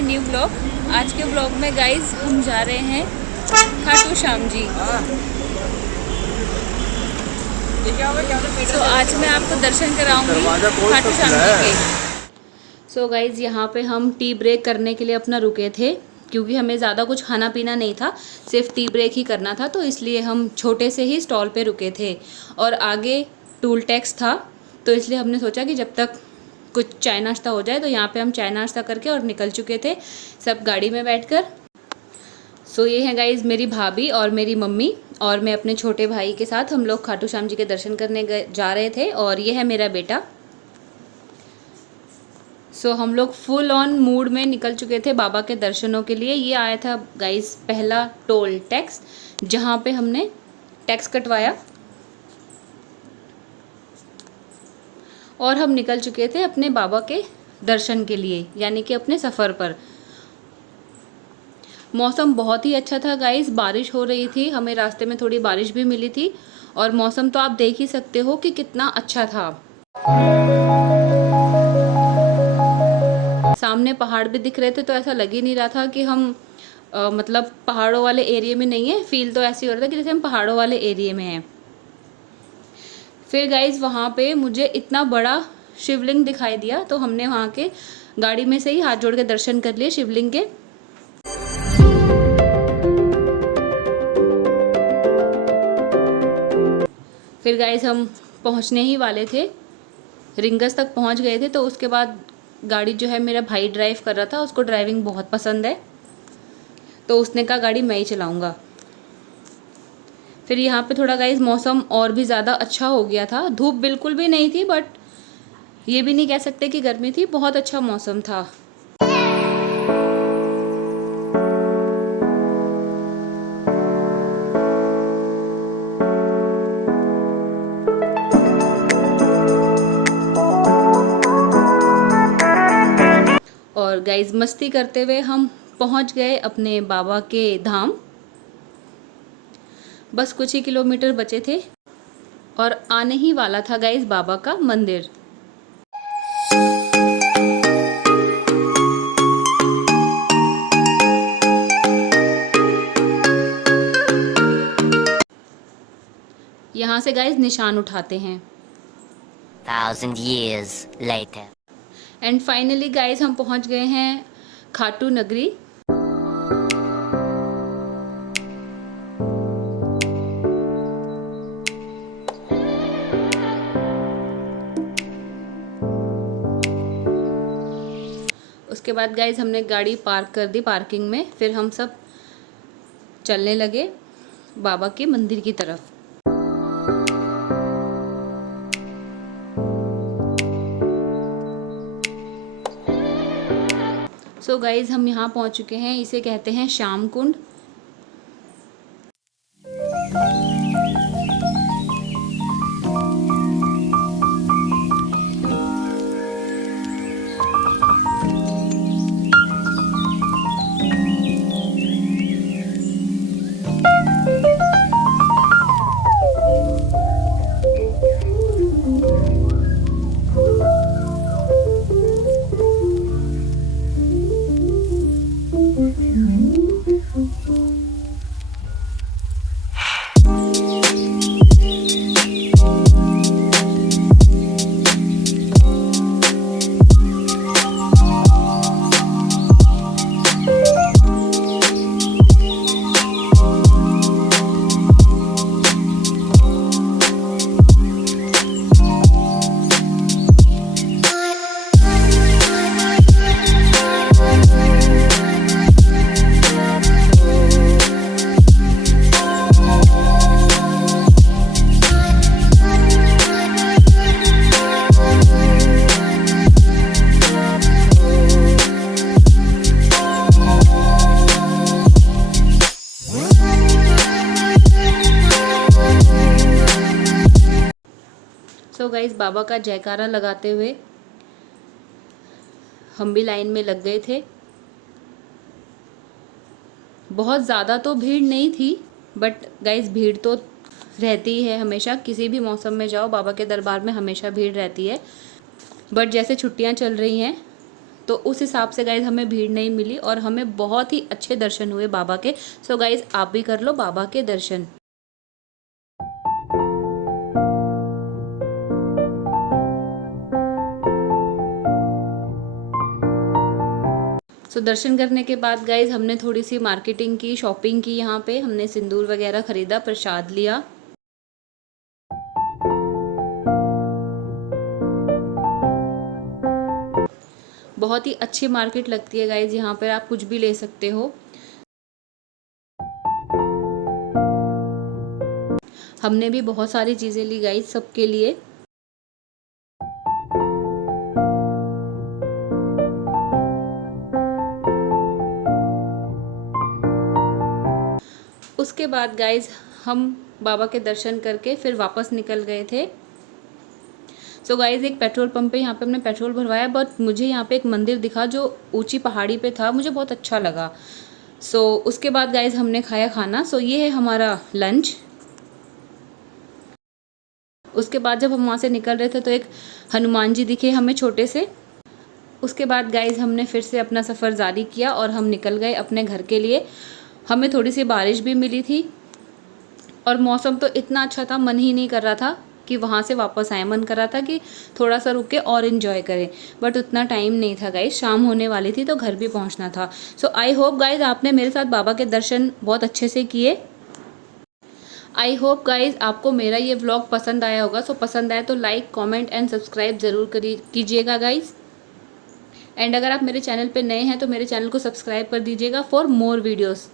My new blog. आज के blog में गाइज हम जा रहे हैं खाटू श्याम जी। तो आज मैं आपको दर्शन कराऊंगी खाटू श्याम जी के। सो गाइज यहाँ पे हम टी ब्रेक करने के लिए अपना रुके थे, क्योंकि हमें ज़्यादा कुछ खाना पीना नहीं था, सिर्फ टी ब्रेक ही करना था। तो इसलिए हम छोटे से ही स्टॉल पे रुके थे और आगे टूल टैक्स था। तो इसलिए हमने सोचा कि जब तक कुछ चाय नाश्ता हो जाए, तो यहाँ पे हम चाय नाश्ता करके और निकल चुके थे सब गाड़ी में बैठकर। सो ये है गाइज मेरी भाभी और मेरी मम्मी और मैं अपने छोटे भाई के साथ हम लोग खाटू श्याम जी के दर्शन करने जा रहे थे। और ये है मेरा बेटा। सो हम लोग फुल ऑन मूड में निकल चुके थे बाबा के दर्शनों के लिए। ये आया था गाइज पहला टोल टैक्स, जहाँ पे हमने टैक्स कटवाया और हम निकल चुके थे अपने बाबा के दर्शन के लिए, यानी कि अपने सफ़र पर। मौसम बहुत ही अच्छा था गाइस, बारिश हो रही थी, हमें रास्ते में थोड़ी बारिश भी मिली थी और मौसम तो आप देख ही सकते हो कि कितना अच्छा था। सामने पहाड़ भी दिख रहे थे, तो ऐसा लग ही नहीं रहा था कि हम मतलब पहाड़ों वाले एरिया में नहीं है। फील तो ऐसे हो रहा था कि जैसे हम पहाड़ों वाले एरिया में हैं। फिर गाइज वहाँ पे मुझे इतना बड़ा शिवलिंग दिखाई दिया, तो हमने वहाँ के गाड़ी में से ही हाथ जोड़ के दर्शन कर लिए शिवलिंग के। फिर गाइज हम पहुँचने ही वाले थे, रिंगस तक पहुँच गए थे। तो उसके बाद गाड़ी जो है मेरा भाई ड्राइव कर रहा था, उसको ड्राइविंग बहुत पसंद है, तो उसने कहा गाड़ी मैं ही चलाऊँगा। फिर यहाँ पे थोड़ा गाइज मौसम और भी ज़्यादा अच्छा हो गया था, धूप बिल्कुल भी नहीं थी, बट ये भी नहीं कह सकते कि गर्मी थी, बहुत अच्छा मौसम था। और गाइज मस्ती करते हुए हम पहुँच गए अपने बाबा के धाम। बस कुछ ही किलोमीटर बचे थे और आने ही वाला था गाइज बाबा का मंदिर। यहाँ से गाइज निशान उठाते हैं। 1000 years later. And finally guys हम पहुँच गए हैं खाटू नगरी। उसके बाद गाइज हमने गाड़ी पार्क कर दी पार्किंग में। फिर हम सब चलने लगे बाबा के मंदिर की तरफ। सो गाइज हम यहाँ पहुँच चुके हैं, इसे कहते हैं श्याम कुंड। सो गाइस बाबा का जयकारा लगाते हुए हम भी लाइन में लग गए थे। बहुत ज़्यादा तो भीड़ नहीं थी, बट गाइस भीड़ तो रहती है हमेशा, किसी भी मौसम में जाओ बाबा के दरबार में हमेशा भीड़ रहती है। बट जैसे छुट्टियां चल रही हैं तो उस हिसाब से गाइज़ हमें भीड़ नहीं मिली और हमें बहुत ही अच्छे दर्शन हुए बाबा के। सो गाइज़ आप भी कर लो बाबा के दर्शन। दर्शन करने के बाद गाइज़ हमने थोड़ी सी मार्केटिंग की, शॉपिंग की। यहाँ पे हमने सिंदूर वगैरह ख़रीदा, प्रसाद लिया। बहुत ही अच्छी मार्केट लगती है गाइज़, यहाँ पर आप कुछ भी ले सकते हो। हमने भी बहुत सारी चीज़ें ली गाइज़ सबके लिए। उसके बाद गाइज़ हम बाबा के दर्शन करके फिर वापस निकल गए थे। सो गाइज़ एक पेट्रोल पंप पे यहाँ पे हमने पेट्रोल भरवाया, बट मुझे यहाँ पे एक मंदिर दिखा जो ऊंची पहाड़ी पे था, मुझे बहुत अच्छा लगा। सो उसके बाद गाइज़ हमने खाया खाना। सो ये है हमारा लंच। उसके बाद जब हम वहाँ से निकल रहे थे तो एक हनुमान जी दिखे हमें छोटे से। उसके बाद गाइज़ हमने फिर से अपना सफ़र जारी किया और हम निकल गए अपने घर के लिए। हमें थोड़ी सी बारिश भी मिली थी और मौसम तो इतना अच्छा था, मन ही नहीं कर रहा था कि वहाँ से वापस आए। मन कर रहा था कि थोड़ा सा रुक के और इन्जॉय करें, बट उतना टाइम नहीं था गाइज़, शाम होने वाली थी तो घर भी पहुँचना था। सो आई होप गाइज़ आपने मेरे साथ बाबा के दर्शन बहुत अच्छे से किए। आई होप गाइज़ आपको मेरा ये व्लॉग पसंद आया होगा। सो पसंद आया तो लाइक, कमेंट एंड सब्सक्राइब ज़रूर कीजिएगा गाइज़। एंड अगर आप मेरे चैनल पे नए हैं तो मेरे चैनल को सब्सक्राइब कर दीजिएगा फॉर मोर वीडियोस।